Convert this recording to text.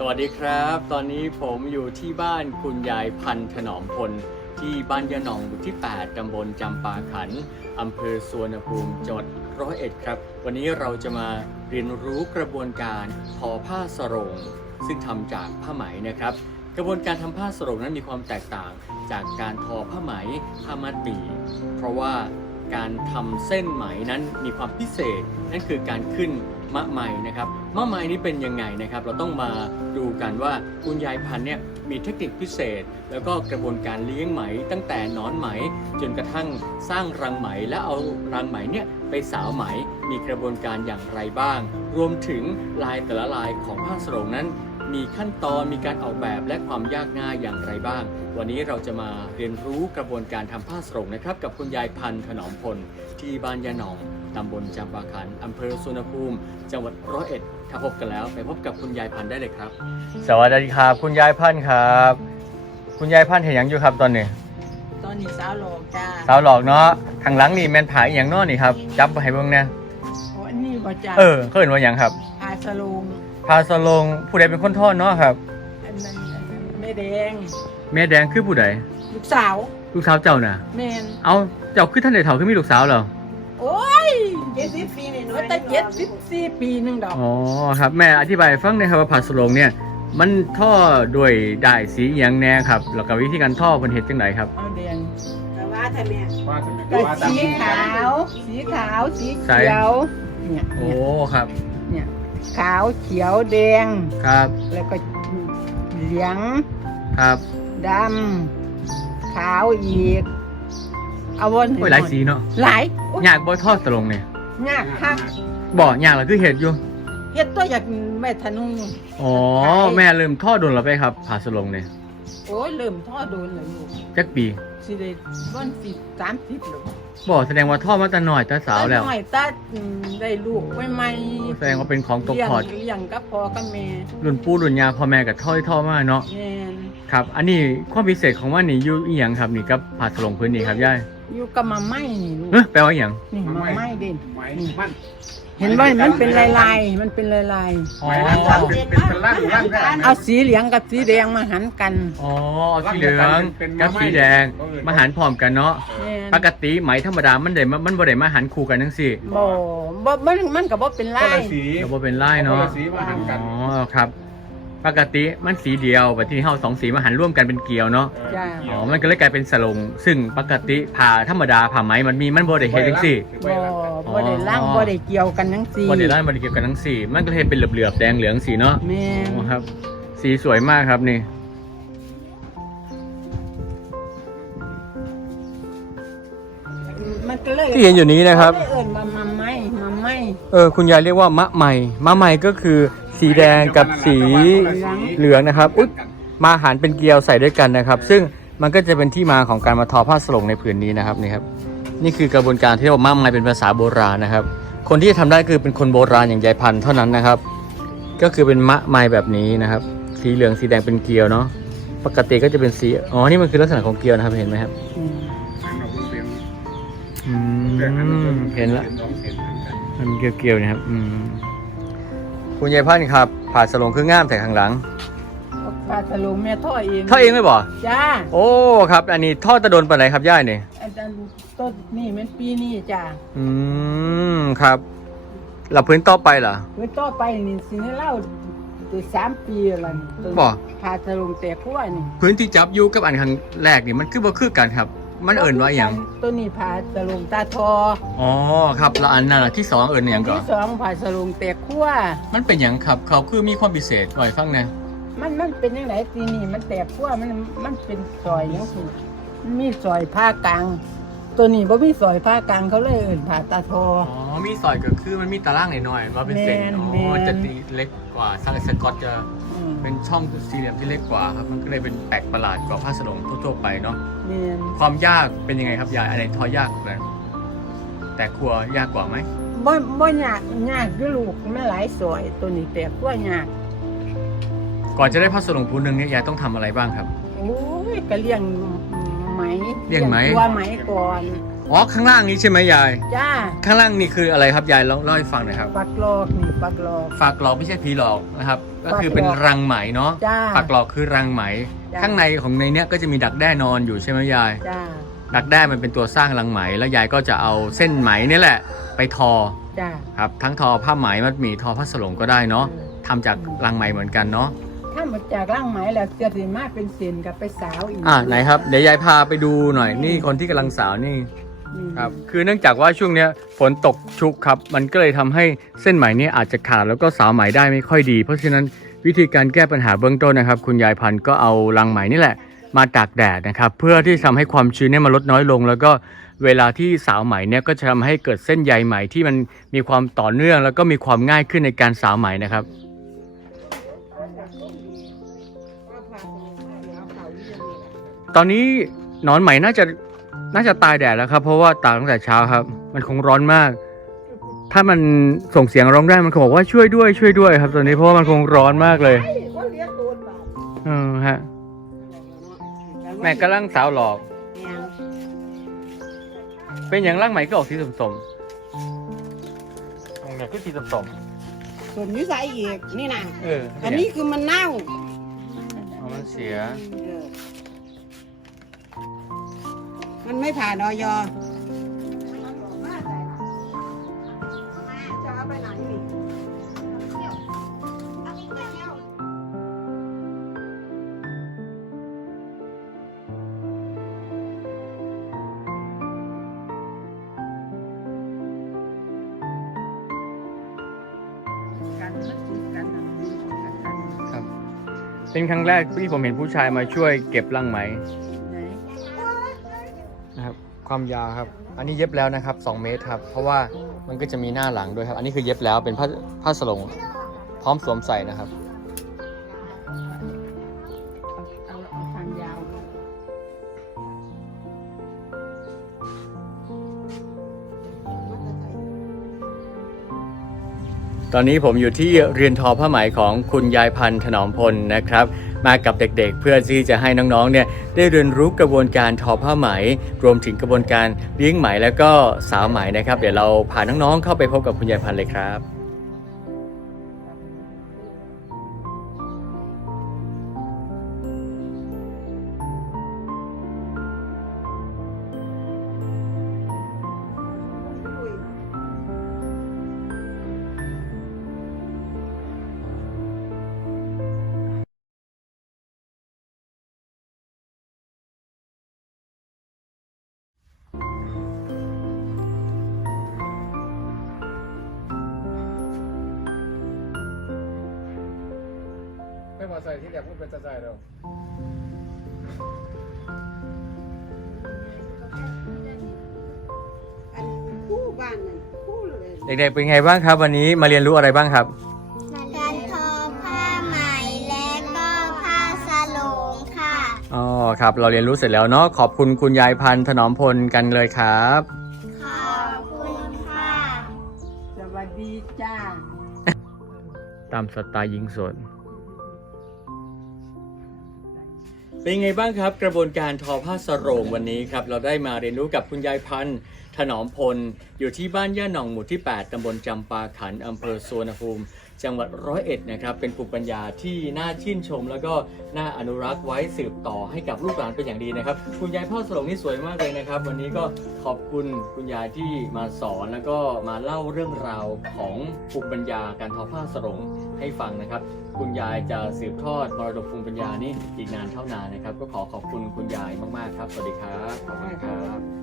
สวัสดีครับ ตอนนี้ผมอยู่ที่บ้านคุณยายพันธ์ถนอมพล ที่บ้านยะหนองหมู่ที่ 8 ตำบลจำปาขัน อำเภอสวนภูมิจังหวัดร้อยเอ็ดครับ วันนี้เราจะมาเรียนรู้กระบวนการทอผ้าสรงซึ่งทำจากผ้าไหมนะครับ กระบวนการทำผ้าสรงนั้นมีความแตกต่างจากการทอผ้าไหมผ้ามัดหมี่เพราะว่า การทำเส้นไหมนั้นมีความพิเศษ นั่นคือการขึ้นมะไหมนะครับมะไหมนี้เป็นยังไงนะครับ เราต้องมาดูกันว่าคุณยายพันเนี่ยมีเทคนิคพิเศษ แล้วก็กระบวนการเลี้ยงไหม ตั้งแต่นอนไหม จนกระทั่งสร้างรังไหมและเอารังไหมเนี่ยไปสาวไหมมีกระบวนการอย่างไรบ้าง รวมถึงลายแต่ละลายของผ้าสรงนั้น มีขั้นตอนมีการออกแบบและความยากง่ายอย่างไรบ้าง วันนี้เราจะมาเรียนรู้กระบวนการทำผ้าสรงนะครับ กับคุณยายพันธ์ถนอมพล ที่บ้านยะหนองตำบลจำปาขันอำเภอสุนภูมิ จังหวัดร้อยเอ็ดถ้าพบกันแล้ว ไปพบกับคุณยายพันธ์ได้เลยครับ สวัสดีครับ คุณยายพันธ์ครับ คุณยายพันธ์เห็นยังอยู่ครับตอนนี้ ตอนนี้สาวโลกจ้าสาวหลอกเนาะทางหลังนี่แมนผายอหย่างเนอนี่ครับจับไปให้เบิ่งแหนะโอ้อันนี้บ่จ้าเออเขาเห็นว่าอย่างครับพาสลุง พาสลงผู้ใดเป็นคนทอดเนาะครับ อันนั้นอันนั้นแม่แดง แม่แดงคือผู้ใดลูกสาวลูกสาวเจ้าน่ะ แมนเอาเจ้าคือท่านใดเฒ่าคือมีลูกสาวเหรอโอ้ยเจ็ดสิบปีนี่น้อยแต่เจ็ดสิบสี่ปีหนึงดอกอ๋อครับแม่อธิบายให้ฟังหน่อยครับว่าผัดสลงเนี่ย มันท่อด้วยได้สีอหย่างแน่ครับ แล้วก็วิธีการท่อเพิ่นเฮ็ดจังไดครับ เอาแดงแต่ว่าทำไมว่าจะไม่ก็ว่าตามสีขาว สีขาว สีใส่เขียวเนี่ยโอ้เนี่ยครับเนี่ย ขาวเขียวแดง ครับ แล้วก็เหลืองครับดำขาวอีกเอาวนโอ้ยหลายสีเนาะหลายโอ้ยยากบ่ท่อสลงเนี่ยยากคักบ่ยากแล้วคือเฮ็ดอยู่ เฮ็ดตัวอยากแม่ธนู อ๋อ แม่เริ่มท่อโดนแล้วไปครับผัดสลงเนี่ยโอ้ยเริ่มท่อโดนแล้วลูกจักปี สิได้บ้านสิสามสิบลูกบ่แสดงว่าท่อมาแต่น้อยแต่สาวแล้วต่น้อยตาอืมได้ลูกไม่ไม่แสดงว่าเป็นของตกเลี้ยงทอดเลี้ยงกับพ่อกับแม่รุ่นปู่รุ่นยาพ่อแม่ก็ท่อยท่อมาเนาะแม่น ครับ อันนี้ความพิเศษของมันนี่อยู่อีหยังครับนี่กับผัดสลงพื้นนี่ครับยาย อยู่กับมาไม่นี่ลูกเอ้ยแปลว่าอีหยังนี่มาไม่เด่นไหมมันเห็นว่ามันเป็นลายลายๆมันเป็นลายลายอ๋อเป็นเป็นเป็นร่างร่างได้ๆเอาสีเหลืองกับสีแดงมาหันกันอ๋อเอาสีเหลืองกับสีแดงมาหันพร้อมกันเนาะแม่นปกติไหมธรรมดามันได้มามันบ่ได้มาหันคู่กันทั้งสี่บ่บ่มันมันก็บ่เป็นคนลายละสีแล้วบ่เป็นลายเนาะคนละสีมาหันกันอ๋อครับ ปกติมันสีเดียวแต่ที่นี่เฮาสองสีมาหันร่วมกันเป็นเกลียวเนาะจ้า อ๋อมันก็เลยกลายเป็นสลงซึ่งปกติผ่าธรรมดาผ่าไหมมันมีมันบ่ได้เฮ็ดจังซี่ บ่บ่ได้ล่างบ่ได้เกี่ยวกันทั้งสี่บ่ได้ลายบ่ได้เกี่ยวกันทั้งสี่ มันก็เลยเป็นเหลือบๆแดงเหลืองสีเนาะแม่นอ๋อครับ สีสวยมากครับนี่ มันก็เลยที่เห็นอยู่นี้นะครับ เอิ้นว่ามาไม่มาไม่เออคุณยายเรียกว่ามะไหมมะไหมก็คือ สีแดงกับสีเหลืองนะครับอุ๊ยมาหันเป็นเกลียวใส่ด้วยกันนะครับ ซึ่งมันก็จะเป็นที่มาของการมาทอผ้าสลงในผืนนี้นะครับนี่ครับ นี่คือกระบวนการที่เรียกว่ามะไหมเป็นภาษาโบราณนะครับ คนที่จะทำได้คือเป็นคนโบราณอย่างยายพันธุ์เท่านั้นนะครับ ก็คือเป็นมะไหมแบบนี้นะครับ สีเหลืองสีแดงเป็นเกลียวเนาะปกติก็จะเป็นสีอ๋อนี่มันคือลักษณะของเกลียวนะครับเห็นไหมครับอืมหันออกเป็นอืแต่หันออกมเห็นละเป็นน้องเห็นหันกันมันเกลียวๆนะครับ อืม คุณยายพันธุ์ครับผ่าสลงคืองามแต่ข้างหลังเอาปลาตะลุงแม่ท่อเองท่อเองไม่บ่จ้าโอ้ครับ อันนี้ท่อตะโดนปานไหนครับย่ายนี่อาจารย์ต้นนี่มันปีนี้จ้าอืมครับเราพื้นต่อไปล่ะเพื่อต่อไปนี่สิให้เล่าตัวสามปีแล้วนี่ตัวบ่พาตะลุงแต่ขั้วนี่พื้นที่จับอยู่กับอันครั้งแรกนี่มันคือบ่คือกันครับ มันเอิ่นว่าอย่างตัวนี้พาตะลุงตาทออ๋อครับแล้วอันนั้นล่ะที่สองเอิ่นอหย่างก่อนที่สองพาตะลุงแต่ขั้วมันเป็นอย่างครับเขาคือมีความพิเศษหน่อยฟังหนะมันมันเป็นยังไงทีนี่มันแตกขั้วมันมันเป็นซอยยังสิมันมีซอยผ้ากลางตัวนี้บ่มีซอยผ้ากลางเขาเลยเอื่นผ่าตาทออ๋อมีซอยก็คือมันมีตารางหน่อยๆว่าเป็นเส้นแม่นอ๋แม่อนจะตีเล็กกว่าซักสกอตจะอืม เป็นช่องสี่เหลี่ยมที่เล็กกว่าครับ มันก็เลยเป็นแปลกประหลาดกว่าผ้าสลงทั่วๆไปเนาะแม่นความยากเป็นยังไงครับยายอะไรทอยากกว่ากันแต่ครัวยากกว่าไหม บ่บ่ยากยากคือลูกมันหลายซอยตัวนี้แตกขั้วยากก่อนจะได้ผ้าสลงภูหนึ่งเนี่ยยายต้องทำอะไรบ้างครับ โอ้ยก็เลี้ยงไหมเลี้ยงไหม ตัวไหมก่อน อ๋อข้างล่างนี้ใช่ไหมยาย จ้าข้างล่างนี่คืออะไรครับยายลองเล่าให้ฟังหน่อยครับ ปักหลอกนี่ปักหลอก ฝากหลอกไม่ใช่ผีหลอกนะครับ ก็คือฝากหลอกเป็นรังไหมเนาะจ้าฝากหลอกคือรังไหม จ้ะ ข้างในของในเนี้ยก็จะมีดักแด้นอนอยู่ใช่ไหมยาย จ้าดักแด้มันเป็นตัวสร้างรังไหม แล้วยายก็จะเอาเส้นไหมนี่แหละ ไปทอจ้าครับทั้งทอผ้าไหมมัดหมี่ทอผ้าสลงก็ได้เนาะทำจากรังไหมเหมือนกันเนาะ ถ้ามาจากร่างไหมแล้วจะสิมาเป็นเส้นกับไปสาวอีกอ่าไหนครับ เดี๋ยวยายพาไปดูหน่อย นี่คนที่กำลังสาวนี่อืม ครับคือเนื่องจากว่าช่วงเนี้ยฝนตกชุกครับมันก็เลยทำให้เส้นไหมเนี้อาจจะขาดแล้วก็สาวไหมได้ไม่ค่อยดี เพราะฉะนั้นวิธีการแก้ปัญหาเบื้องต้นนะครับ คุณยายพันธุ์ก็เอารังไหมนี่แหละ มาตากแดดนะครับเพื่อที่ทำให้ความชื้นเนี่ยมันลดน้อยลง แล้วก็เวลาที่สาวไหมเนี่ยก็จะทำให้เกิดเส้นใยไหมที่มันมีความต่อเนื่อง แล้วก็มีความง่ายขึ้นในการสาวไหมนะครับ ตอนนี้หนอนไหมน่าจะ น่าจะตายแดดแล้วครับ เพราะว่าตากตั้งแต่เช้าครับ มันคงร้อนมาก ถ้ามันส่งเสียงร้องได้มันคงบอกว่าช่วยด้วยช่วยด้วยครับ ตอนนี้เพราะว่ามันคงร้อนมากเลยเออฮะ แม่กำลังสาวหลอก เป็นอย่างร่างไหมก็ออกสีสมๆอย่างเนี้ยคือสีสมส่วนนิสัยอีกนี่นะๆเอออันนี้คือมันเน่าอ๋อมันเสีย เออ มันไม่ผ่านออยจะเอาไปไหนนี่กันมันติดกันน่ะมันติดกันกัน ครับ เป็นครั้งแรกที่ผมเห็นผู้ชายมาช่วยเก็บรังไหมไหนนะ ครับความยาวครับ อันนี้เย็บแล้วนะครับ 2 เมตรครับ เพราะว่ามันก็จะมีหน้าหลังด้วยครับ อันนี้คือเย็บแล้วเป็นผ้าผ้าสลงพร้อมสวมใส่นะครับ เอาเอาเอาทางยาว ตอนนี้ผมอยู่ที่เรียนทอผ้าไหมของคุณยายพันธ์ถนอมพลนะครับ มากับเด็กๆ เพื่อที่จะให้น้องๆเนี่ยได้เรียนรู้กระบวนการทอผ้าไหม รวมถึงกระบวนการเลี้ยงไหมแล้วก็สาวไหมนะครับ เดี๋ยวเราพาน้องๆเข้าไปพบกับคุณยายพันธ์เลยครับ ใส่ที่แกพูดเป็นใจเราอันคู่บ้านนั่นคู่เลยเด็กๆเป็นไงบ้างครับ วันนี้มาเรียนรู้อะไรบ้างครับ การทอผ้าไหมและก็ผ้าสโลงค่ะ อ๋อครับ เราเรียนรู้เสร็จแล้วเนาะขอบคุณคุณยายพันธ์ถนอมพลกันเลยครับ ขอบคุณค่ะ สวัสดีจ้า ตามสไตล์ยิงสด เป็นไงบ้างครับ กระบวนการทอผ้าสโรงวันนี้ครับเราได้มาเรียนรู้กับคุณยายพันธ์ ถนอมพล อยู่ที่บ้านย่าหนองหมู่ที่ 8 ตำบลจำปาขันอำเภอสวนภูมิ จังหวัดร้อยเอ็ดนะครับ เป็นภูมิปัญญาที่น่าชื่นชม แล้วก็น่าอนุรักษ์ไว้สืบต่อให้กับลูกหลานเป็นอย่างดีนะครับ คุณยายผ้าสโรงนี่สวยมากเลยนะครับ วันนี้ก็ขอบคุณคุณยายที่มาสอนแล้วก็มาเล่าเรื่องราวของภูมิปัญญาการทอผ้าสโรงให้ฟังนะครับ คุณยายจะสืบทอดมรดกภูมิปัญญานี้อีกนานเท่านานนะครับ ก็ขอขอบคุณคุณยายมากๆครับ สวัสดีครับ ขอบคุณครับ